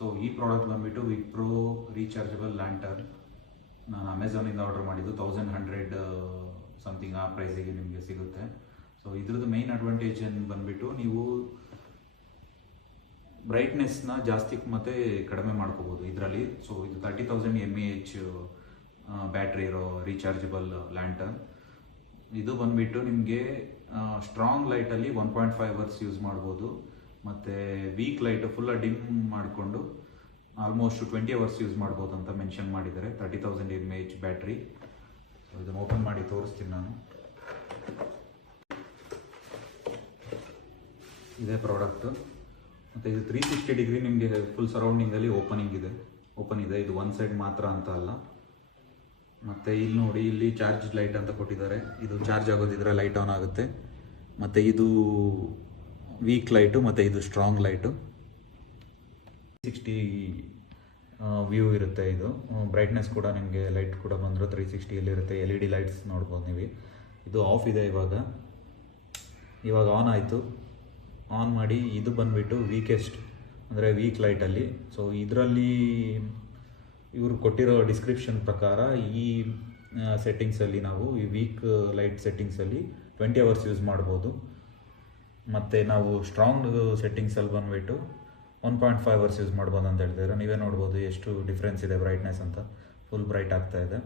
So ಈ product ಬಂದುಬಿಟ್ಟು Wipro rechargeable lantern. ನಾನು ಅಮೆಝಾನಿಂದ ಆರ್ಡರ್ ಮಾಡಿದ್ದು 1100 ಸಮಥಿಂಗ್ ಆ ಪ್ರೈಸಿಗೆ ನಿಮಗೆ ಸಿಗುತ್ತೆ. ಸೊ ಇದ್ರದ್ದು ಮೇನ್ ಅಡ್ವಾಂಟೇಜ್ ಏನು ಬಂದುಬಿಟ್ಟು ನೀವು ಬ್ರೈಟ್ನೆಸ್ನ ಜಾಸ್ತಿ ಮತ್ತು ಕಡಿಮೆ ಮಾಡ್ಕೋಬೋದು ಇದರಲ್ಲಿ. ಸೊ ಇದು 30,000 mAh ಬ್ಯಾಟ್ರಿ ಇರೋ ರೀಚಾರ್ಜಬಲ್ ಲ್ಯಾಂಟರ್ನ್. ಇದು ಬಂದುಬಿಟ್ಟು ನಿಮಗೆ ಸ್ಟ್ರಾಂಗ್ ಲೈಟಲ್ಲಿ 1.5 hours ಯೂಸ್ ಮಾಡ್ಬೋದು, ಮತ್ತು ವೀಕ್ ಲೈಟ್ ಫುಲ್ಲ ಡಿಮ್ ಮಾಡಿಕೊಂಡು ಆಲ್ಮೋಸ್ಟ್ 20 hours ಯೂಸ್ ಮಾಡ್ಬೋದು ಅಂತ ಮೆನ್ಷನ್ ಮಾಡಿದ್ದಾರೆ. 30,000 mAh ಬ್ಯಾಟ್ರಿ. ಸೊ ಇದನ್ನು ಓಪನ್ ಮಾಡಿ ತೋರಿಸ್ತೀನಿ ನಾನು. ಇದೇ ಪ್ರಾಡಕ್ಟು. ಮತ್ತು ಇದು 360 ಡಿಗ್ರಿ ನಿಮಗೆ ಫುಲ್ ಸರೌಂಡಿಂಗಲ್ಲಿ ಓಪನ್ ಇದೆ. ಇದು ಒನ್ ಸೈಡ್ ಮಾತ್ರ ಅಂತ ಅಲ್ಲ. ಮತ್ತು ಇಲ್ಲಿ ನೋಡಿ, ಇಲ್ಲಿ ಚಾರ್ಜ್ ಲೈಟ್ ಅಂತ ಕೊಟ್ಟಿದ್ದಾರೆ. ಇದು ಚಾರ್ಜ್ ಆಗೋದಿದ್ರೆ ಲೈಟ್ ಆನ್ ಆಗುತ್ತೆ. ಮತ್ತು ಇದು ವೀಕ್ ಲೈಟು ಮತ್ತು ಇದು ಸ್ಟ್ರಾಂಗ್ ಲೈಟು. 360 ವ್ಯೂ ಇರುತ್ತೆ. ಇದು ಬ್ರೈಟ್ನೆಸ್ ಕೂಡ ನಿಮಗೆ ಲೈಟ್ ಕೂಡ ಬಂದರೂ 360ಯಲ್ಲಿರುತ್ತೆ. LED ಲೈಟ್ಸ್ ನೋಡ್ಬೋದು ನೀವು. ಇದು ಆಫ್ ಇದೆ ಇವಾಗ ಆನ್ ಆಯಿತು. ಆನ್ ಮಾಡಿ ಇದು ಬಂದುಬಿಟ್ಟು ವೀಕೆಸ್ಟ್ ಅಂದರೆ ವೀಕ್ ಲೈಟಲ್ಲಿ. ಸೊ ಇದರಲ್ಲಿ ಇವರು ಕೊಟ್ಟಿರೋ ಡಿಸ್ಕ್ರಿಪ್ಷನ್ ಪ್ರಕಾರ ಈ ಸೆಟ್ಟಿಂಗ್ಸಲ್ಲಿ ನಾವು ಈ ವೀಕ್ ಲೈಟ್ ಸೆಟ್ಟಿಂಗ್ಸಲ್ಲಿ 20 hours ಯೂಸ್ ಮಾಡ್ಬೋದು. ಮತ್ತು ನಾವು ಸ್ಟ್ರಾಂಗ್ ಸೆಟ್ಟಿಂಗ್ಸಲ್ಲಿ ಬಂದುಬಿಟ್ಟು 1.5 hours ಯೂಸ್ ಮಾಡ್ಬೋದು ಅಂತ ಹೇಳ್ತಿದ್ದಾರೆ. ನೀವೇ ನೋಡ್ಬೋದು ಎಷ್ಟು ಡಿಫ್ರೆನ್ಸ್ ಇದೆ ಬ್ರೈಟ್ನೆಸ್ ಅಂತ. ಫುಲ್ ಬ್ರೈಟ್ ಆಗ್ತಾ ಇದೆ.